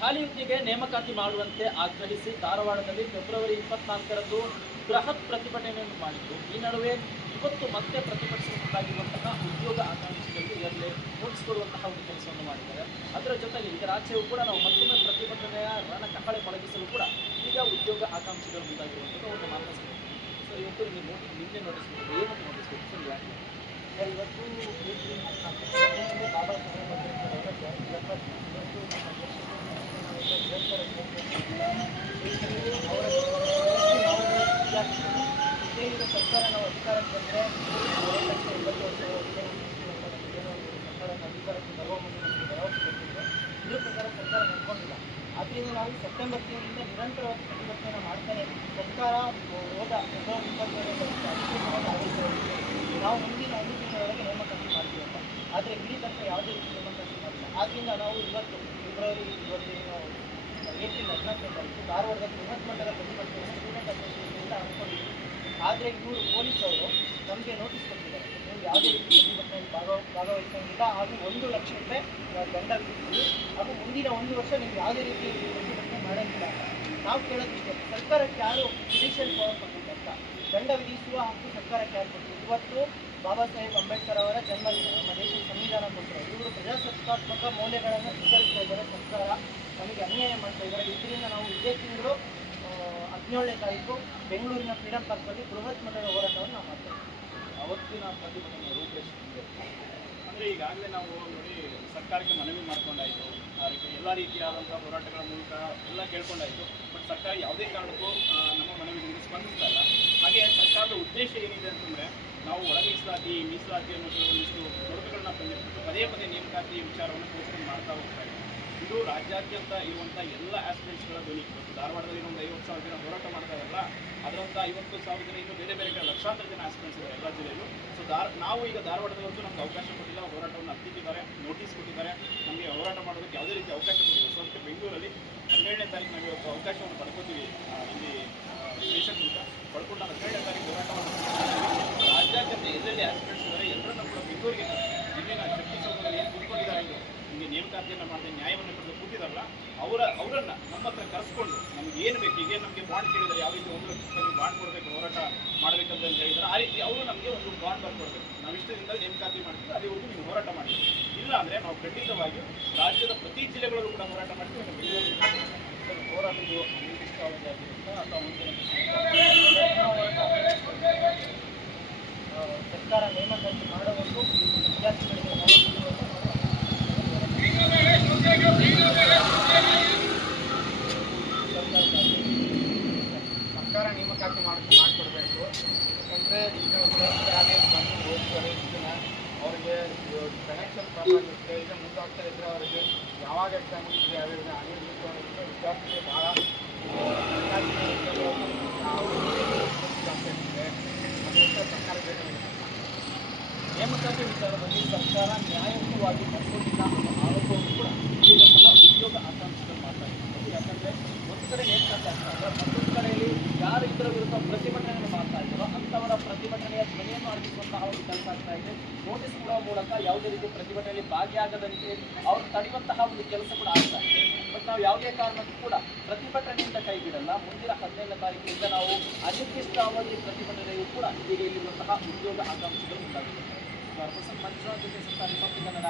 ಖಾಲಿ ಹುದ್ದೆಗೆ ನೇಮಕಾತಿ ಮಾಡುವಂತೆ ಆಗ್ರಹಿಸಿ ಧಾರವಾಡದಲ್ಲಿ ಫೆಬ್ರವರಿ 24ರಂದು ಬೃಹತ್ ಪ್ರತಿಭಟನೆಯನ್ನು ಮಾಡಿದ್ದು, ಈ ನಡುವೆ ಇವತ್ತು ಮತ್ತೆ ಪ್ರತಿಭಟಿಸುವಂತಾಗಿರುವಂತಹ ಉದ್ಯೋಗ ಆಕಾಂಕ್ಷಿಗಳಿಗೆ ಈಗಾಗಲೇ ನೋಟಿಸ್ ಕೊಡುವಂತಹ ಒಂದು ಕೆಲಸವನ್ನು ಮಾಡಿದ್ದಾರೆ. ಅದರ ಜೊತೆಗೆ ಇದರ ಆಚೆಯೂ ಕೂಡ ನಾವು ಮತ್ತೊಮ್ಮೆ ಪ್ರತಿಭಟನೆಯ ರಣಕಹಳೆ ಮೊಳಗಿಸಲು ಕೂಡ ಈಗ ಉದ್ಯೋಗ ಆಕಾಂಕ್ಷಿಗಳು ಮುಂದಾಗಿರುವಂಥದ್ದು ಒಂದು ಮಾತನಾಡ್ತಾರೆ. ಸರ್, ಇವತ್ತು ನಿನ್ನೆ ನೋಟಿಸ್ ಕೊಟ್ಟಿದ್ದು, ಏನಂತ ನೋಟಿಸ್ ಕೊಟ್ಟು ಸರ್ ಯಾಕೆ ಸರ್, ಇವತ್ತು ಬಾಬಾ ಸಾಹೇಬ್ ಅಂಬೇಡ್ಕರ್ ಅವರ ಸರ್ಕಾರ ನಾವು ಅಧಿಕಾರಕ್ಕೆ ಬಂದರೆ 2,80,000 ವರ್ಷ ಸರ್ಕಾರ ಅಧಿಕಾರಕ್ಕೆ ಬರುವ ಮುಂದೆ ನಮಗೆ ಭರವಸೆ ಕೊಟ್ಟಿದೆ. ಇದ್ರ ಪ್ರಕಾರ ಸರ್ಕಾರ ನಡ್ಕೊಂಡಿಲ್ಲ. ಆದ್ದರಿಂದ ನಾವು ಸೆಪ್ಟೆಂಬರ್ ತಿಂಗಳಿಂದ ನಿರಂತರವಾಗಿ ಪ್ರತಿಭಟನೆ ಮಾಡ್ತಾನೆ ಸರ್ಕಾರ ಹೋದ ಫೆಬ್ರವರಿ 22ರಂದು ಆದೇಶ ನಾವು ಮುಂದಿನ 1 ತಿಂಗಳವರೆಗೆ ನೇಮಕಾತಿ ಮಾಡ್ತೀವಿ ಅಂತ. ಆದರೆ ಇಲ್ಲಿ ತನಕ ಯಾವುದೇ ರೀತಿ ನೇಮಕಾತಿ ಮಾಡಿಲ್ಲ. ಆದ್ದರಿಂದ ನಾವು ಇವತ್ತು ಫೆಬ್ರವರಿ 14 ತಾರೀಕು ಧಾರವಾಡದ ಬೃಹತ್ ಮಟ್ಟದ ಪ್ರತಿಭಟನೆಯನ್ನು ಸ್ಟೂಡೆಂಟ್ ಅಸೋಸಿಯೇಷನ್ನಿಂದ ಹಮ್ಮಿಕೊಂಡಿದ್ದೀವಿ. ಆದರೆ ಇವರು ಪೊಲೀಸವರು ನಮಗೆ ನೋಟಿಸ್ ಕೊಟ್ಟಿದ್ದಾರೆ, ನೀವು ಯಾವುದೇ ರೀತಿ ಪ್ರತಿಭಟನೆಯಲ್ಲಿ ಭಾಗವಹಿಸಂಗಿಲ್ಲ ಹಾಗೂ 1 ಲಕ್ಷ ರೂಪಾಯಿ ದಂಡ ವಿಧಿಸ್ತೀವಿ ಹಾಗೂ ಮುಂದಿನ 1 ವರ್ಷ ನೀವು ಯಾವುದೇ ರೀತಿ ಪ್ರತಿಭಟನೆ ಮಾಡೋಂಗಿಲ್ಲ ಅಂತ. ನಾವು ಕೇಳೋದಿಷ್ಟೇ, ಸರ್ಕಾರಕ್ಕೆ ಯಾರು ಜುಡಿಷಿಯಲ್ ಪವರ್ ಕೊಟ್ಟಿದ್ದಂತ ದಂಡ ವಿಧಿಸುವ ಹಕ್ಕು ಸರ್ಕಾರಕ್ಕೆ ಯಾರು ಕೊಟ್ಟಿದ್ದು? ಇವತ್ತು ಬಾಬಾ ಸಾಹೇಬ್ ಅಂಬೇಡ್ಕರ್ ಅವರ ಜನ್ಮದಿನ, ನಮ್ಮ ದೇಶದ ಸಂವಿಧಾನ ಕೊಟ್ಟರು. ಇವರು ಪ್ರಜಾಸತ್ತಾತ್ಮಕ ಮೌಲ್ಯಗಳನ್ನು ಸ್ವೀಕರಿಸ್ತಾ ಇದ್ದಾರೆ. ಸರ್ಕಾರ ನಮಗೆ ಅನ್ಯಾಯ ಮಾಡ್ತಾ ಇದ್ದಾರೆ. ಇದರಿಂದ ನಾವು ಇದೇ ತಿಂಗಳು 17ನೇ ತಾರೀಕು ಬೆಂಗಳೂರಿನ ಫ್ರೀಡಂ ಪಾರ್ಕ್ನಲ್ಲಿ ಬೃಹತ್ ಮಟ್ಟದ ಹೋರಾಟವನ್ನು ನಾವು ಮಾಡ್ತೇವೆ. ಅವತ್ತಿನ ಪ್ರತಿಭಟನೆ ರೂಪರೇಷೆ ಅಂದರೆ ಈಗಾಗಲೇ ನಾವು ನೋಡಿ ಸರ್ಕಾರಕ್ಕೆ ಮನವಿ ಮಾಡ್ಕೊಂಡಾಯಿತು, ಅದಕ್ಕೆ ಎಲ್ಲ ರೀತಿಯಾದಂಥ ಹೋರಾಟಗಳ ಮೂಲಕ ಎಲ್ಲ ಕೇಳ್ಕೊಂಡಾಯಿತು. ಬಟ್ ಸರ್ಕಾರ ಯಾವುದೇ ಕಾರಣಕ್ಕೂ ನಮ್ಮ ಮನವಿಗಳಿಗೆ ಸ್ಪಂದಿಸ್ತಾ ಇಲ್ಲ. ಹಾಗೆ ಸರ್ಕಾರದ ಉದ್ದೇಶ ಏನಿದೆ ಅಂತಂದರೆ, ನಾವು ಒಳ ಮೀಸಲಾತಿ ಅನ್ನೋ ಕೆಲವೊಂದಿಷ್ಟು ತೊಡಕುಗಳನ್ನ ತಂದಿರ್ತೀವಿ. ಪದೇ ಪದೇ ನೇಮಕಾತಿ ವಿಚಾರವನ್ನು ಘೋಷಣೆ ಮಾಡ್ತಾ ಹೋಗ್ತಾ ಇದೆ. ಇದು ರಾಜ್ಯಾದ್ಯಂತ ಇರುವಂಥ ಎಲ್ಲ ಆಸ್ಪಿರೆಂಟ್ಸ್ಗಳ ಧ್ವನಿ. ಇವತ್ತು ಧಾರವಾಡದಲ್ಲಿ ಒಂದು 50,000 ಜನ ಹೋರಾಟ ಮಾಡ್ತಾ ಇರಲ್ಲ, ಅದರಂಥ 50,000 ಜನ ಇನ್ನೂ ಬೇರೆ ಬೇರೆ ಲಕ್ಷಾಂತರ ಜನ ಆಸ್ಪಿರೆಂಟ್ಸ್ ಇದ್ದಾರೆ ಎಲ್ಲ ಜಿಲ್ಲೆಯಲ್ಲೂ. ಸೊ ನಾವು ಈಗ ಧಾರವಾಡದವರೆಗೂ ನಮ್ಗೆ ಅವಕಾಶ ಕೊಟ್ಟಿಲ್ಲ, ಹೋರಾಟವನ್ನು ಹತ್ತಿದ್ದಾರೆ, ನೋಟಿಸ್ ಕೊಟ್ಟಿದ್ದಾರೆ, ನಮಗೆ ಹೋರಾಟ ಮಾಡೋದಕ್ಕೆ ಯಾವುದೇ ರೀತಿ ಅವಕಾಶ ಕೊಟ್ಟಿಲ್ಲ. ಸೊ ಅದಕ್ಕೆ ಬೆಂಗಳೂರಲ್ಲಿ 17ನೇ ತಾರೀಕು ನಾವು ಇವತ್ತು ಅವಕಾಶವನ್ನು ಪಡ್ಕೋತೀವಿ. ಇಲ್ಲಿ ಸ್ಟೇಷನ್ನಿಂದ ಪಡ್ಕೊಂಡು ನಾವು 17ನೇ ತಾರೀಕು ಹೋರಾಟವನ್ನು ರಾಜ್ಯಾದ್ಯಂತ ಎಲ್ಲೆಲ್ಲಿ ಆಸ್ಪಿರೆಂಟ್ಸ್ ಇದ್ದಾರೆ ಎಲ್ಲರನ್ನೂ ಕೂಡ ಬೆಂಗಳೂರಿಗೆ ಇಲ್ಲಿನ ಶಕ್ತಿ ಚೌಕದಲ್ಲಿ ಏನು ಕೂತ್ಕೊಂಡಿದ್ದಾರೆ, ಇದು ನಿಮಗೆ ನೇಮಕಾತಿಯನ್ನು ಮಾಡಿದೆ ನ್ಯಾಯವನ್ನು ಪಡೆದು ಕೂತಿದಾರಲ್ಲ ಅವರನ್ನು ನಮ್ಮ ಹತ್ರ ಕರೆಸ್ಕೊಂಡು ನಮ್ಗೆ ಏನು ಬೇಕು, ಈಗ ನಮಗೆ ಬಾಂಡ್ ಕೇಳಿದ್ದಾರೆ, ಯಾವ ರೀತಿ 1 ಲಕ್ಷ ರೂಪಾಯಿ ನೀವು ಬಾಂಡ್ ಕೊಡಬೇಕು, ಹೋರಾಟ ಮಾಡಬೇಕಂತ ಹೇಳಿದ್ದಾರೆ. ಆ ರೀತಿ ಅವರು ನಮಗೆ ಒಂದು ಬಾಂಡ್ ಬರ್ಕೊಡ್ಬೇಕು. ನಾವು ಇಷ್ಟದಿಂದ ನೇಮಕಾತಿ ಮಾಡ್ತೀವಿ, ಅಲ್ಲಿವರೆಗೂ ನೀವು ಹೋರಾಟ ಮಾಡ್ತೀವಿ. ಇಲ್ಲ ಅಂದರೆ ನಾವು ಖಂಡಿತವಾಗಿಯೂ ರಾಜ್ಯದ ಪ್ರತಿ ಜಿಲ್ಲೆಗಳಲ್ಲೂ ಕೂಡ ಹೋರಾಟ ಮಾಡ್ತೀವಿ. ಹೋರಾಟದ್ದು ಅನಿರ್ದಿಷ್ಟಾವಧಿಯಾಗಿರುತ್ತಾ ಅಥವಾ ಮುಂದಿನ ಸರ್ಕಾರ ನೇಮಕಾತಿ ಮಾಡುವಷ್ಟು ವಿದ್ಯಾರ್ಥಿಗಳಿಗೆ ಸರ್ಕಾರ ನೇಮಕಾತಿ ಮಾಡಿಕೊಡ್ಬೇಕು. ಯಾಕಂದರೆ ಈಗ ಶಾಲೆಗೆ ಬಂದು ಓದ್ತಾರೆ, ಅವರಿಗೆ ಫೈನಾನ್ಷಿಯಲ್ ಪ್ರಾಬ್ಲಮ್ ಇರುತ್ತೆ. ಈಗ ಮುಂದಾಗ್ತಾ ಇದ್ದರೆ ಅವರಿಗೆ ಯಾವಾಗ ಎಕ್ಸಾಮ್ ಇರುತ್ತೆ ಯಾವ್ಯಾವ ಅನಿರ್ದಿಷ್ಟ ವಿದ್ಯಾರ್ಥಿಗಳಿಗೆ ಭಾಳ ಸರ್ಕಾರ ಬೇಕಾಗಿದೆ. ನೇಮಕಾತಿ ವಿಚಾರದಲ್ಲಿ ಸರ್ಕಾರ ನ್ಯಾಯಯುತವಾಗಿ ನಡ್ಕೊಂಡಿಲ್ಲ ಅನ್ನೋ ಆರೋಪವನ್ನು ಕೂಡ ಇರುವಂತಹ ಉದ್ಯೋಗ ಆಕಾಂಕ್ಷಿಗಳು ಮಾತಾಡ್ತಾರೆ. ಯಾಕಂದರೆ ಒಂದು ಕಡೆ ನೇಮಕಾತಿ ಆಗ್ತಾರೆ, ಮತ್ತೊಂದು ಕಡೆಯಲ್ಲಿ ಯಾರು ಇದರ ವಿರುದ್ಧ ಪ್ರತಿಭಟನೆಯನ್ನು ಮಾಡ್ತಾ ಇದ್ದಾರೋ ಅಂಥವರ ಪ್ರತಿಭಟನೆಯ ಧ್ವನಿಯನ್ನು ಅಡಗಿಸುವಂತಹ ಒಂದು ಕೆಲಸ ಆಗ್ತಾ ಇದೆ. ನೋಟಿಸ್ ಕೊಡುವ ಮೂಲಕ ಯಾವುದೇ ರೀತಿ ಪ್ರತಿಭಟನೆಯಲ್ಲಿ ಭಾಗಿಯಾಗದಂತೆ ಅವರು ತಡೆಯುವಂತಹ ಒಂದು ಕೆಲಸ ಕೂಡ ಆಗ್ತಾ ಇದೆ. ಬಟ್ ನಾವು ಯಾವುದೇ ಕಾರಣಕ್ಕೂ ಕೂಡ ಪ್ರತಿಭಟನೆಯಿಂದ ಕೈ ಬಿಡಲ್ಲ. ಮುಂದಿನ 15ನೇ ತಾರೀಕಿನಿಂದ ನಾವು ಅನಿರ್ದಿಷ್ಟಾವಧಿ ಪ್ರತಿಭಟನೆಯೂ ಕೂಡ ಈಗ ಇಲ್ಲಿರುವಂತಹ ಉದ್ಯೋಗ ಆಕಾಂಕ್ಷಿಗಳು ಮುಂದಾಗಿದ್ದಾರೆ. ಮಂಜುನಾಥ್ ಜೊತೆ ಸರ್ಕಾರಿ ಕನ್ನಡ.